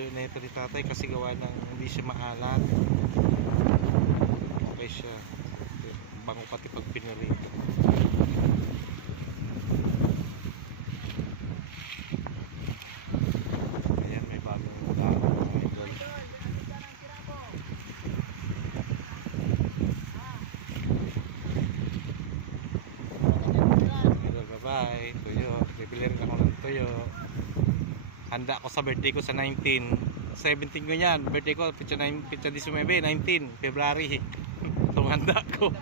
tuyo na ito ni tatay kasi gawa ng hindi siya maalat. Okay siya. Bango pati pag pinarito. Ayan, may bagong dahon mga idol. Bye, tuyo. Bibili rin ako ng tuyo. Handa ko sa birthday ko sa 19. 17 ko yan. Birthday ko, pizza 19, February. Itong handa ko.